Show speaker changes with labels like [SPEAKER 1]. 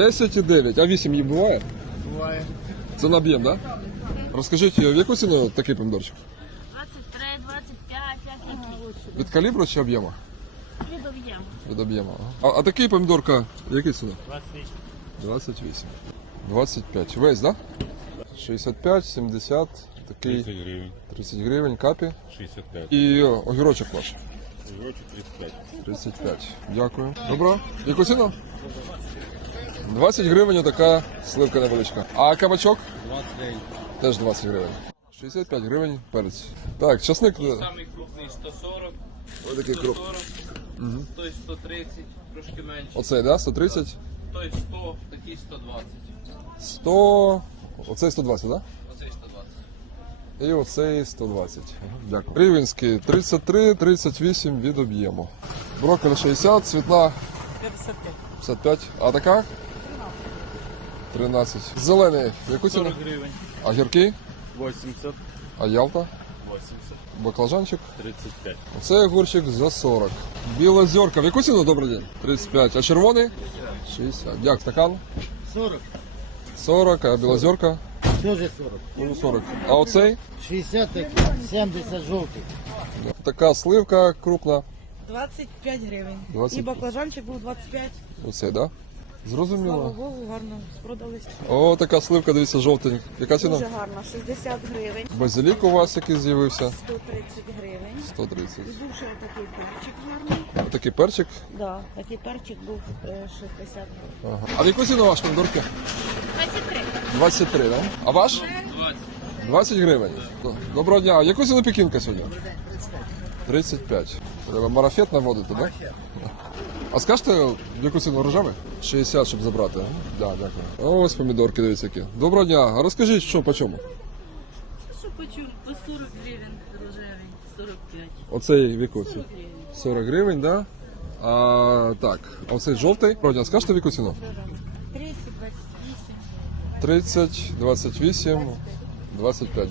[SPEAKER 1] 10,9. А 8 їм буває?
[SPEAKER 2] Буває.
[SPEAKER 1] Це на об'єм, так? Да? Розкажіть, в яку ціну такий помідорчик?
[SPEAKER 3] 23, 25, як які.
[SPEAKER 1] Від калібру чи об'єму?
[SPEAKER 3] Від об'єму.
[SPEAKER 1] Від об'єму. А, а такий помідорка, який ціна?
[SPEAKER 2] 28.
[SPEAKER 1] 28. 25. Весь, да? 65, 70, такий
[SPEAKER 4] 30 гривень,
[SPEAKER 1] 30 гривень, капі.
[SPEAKER 4] 65,
[SPEAKER 1] І огірочок наш.
[SPEAKER 4] огірочок 35.
[SPEAKER 1] 35. Дякую. Добро. Яку ціну? 20 гривень така сливка невеличка. А кабачок?
[SPEAKER 4] 20 гривень.
[SPEAKER 1] Теж 20 гривень. 65 гривень перець. Так, часник.
[SPEAKER 5] Самий крупний 140,
[SPEAKER 1] Ось такий круп.
[SPEAKER 5] 140, той 130, трошки менше.
[SPEAKER 1] Оцей, да? 130?
[SPEAKER 5] Той 100, такий 120.
[SPEAKER 1] 100. Оцей 120, да?
[SPEAKER 5] Оцей 120.
[SPEAKER 1] І оцей 120. Дякую. Рівенський 33, 38 від об'єму. Брокколі 60, цвітна
[SPEAKER 6] 55.
[SPEAKER 1] 55. А така? 13. Зелений. Яку ціну?
[SPEAKER 4] 40 гривень,
[SPEAKER 1] А гіркий?
[SPEAKER 4] 80,
[SPEAKER 1] А ялта?
[SPEAKER 4] 80,
[SPEAKER 1] Баклажанчик?
[SPEAKER 4] 35.
[SPEAKER 1] Оцей огурчик за 40. Біла зерка. В яку ціну? Добрий день? 35. А червоний? 60. Як стакан?
[SPEAKER 2] 40.
[SPEAKER 1] 40, а білозерка?
[SPEAKER 2] Тоже 40.
[SPEAKER 1] Ну, 40. А оцей?
[SPEAKER 2] 60 таких, 70 жовтих.
[SPEAKER 1] Така сливка крупна.
[SPEAKER 6] 25 гривень.
[SPEAKER 1] 20.
[SPEAKER 6] І баклажанчик був 25.
[SPEAKER 1] Оцей, да?
[SPEAKER 6] Слава
[SPEAKER 1] Зрозуміло.
[SPEAKER 6] Богу, гарно спродались.
[SPEAKER 1] О, така сливка, дивіться, жовтень. Яка
[SPEAKER 7] Дуже
[SPEAKER 1] ціна?
[SPEAKER 7] гарно, 60 гривень,
[SPEAKER 1] Базилік у вас який з'явився?
[SPEAKER 7] 130 гривень.
[SPEAKER 1] 130.
[SPEAKER 7] І був ще такий перчик гарний.
[SPEAKER 1] А такий перчик?
[SPEAKER 7] Да, такий перчик був е, 60 гривень.
[SPEAKER 1] Ага. А в яку ціну ваш помідорки?
[SPEAKER 3] 23.
[SPEAKER 1] 23, да? А ваш?
[SPEAKER 5] 20.
[SPEAKER 1] 20 гривень. Доброго дня. А яку ціну пекінка сьогодні? 35. Треба марафет наводити, так? Да? А скажете, в яку ціну рожевий? 60, щоб забрати. Да, дякую. Ось помідорки, дивіться які. Доброго дня. А розкажіть, що по чому?
[SPEAKER 3] Що почув? По 40 гривень рожевий, 45.
[SPEAKER 1] Оцей в яку ціну?
[SPEAKER 3] 40 гривень.
[SPEAKER 1] 40 гривень, да? А, так, а оцей жовтий? Доброго дня, скажете в яку ціну?
[SPEAKER 3] 30, 28.
[SPEAKER 1] 30, 28, 25.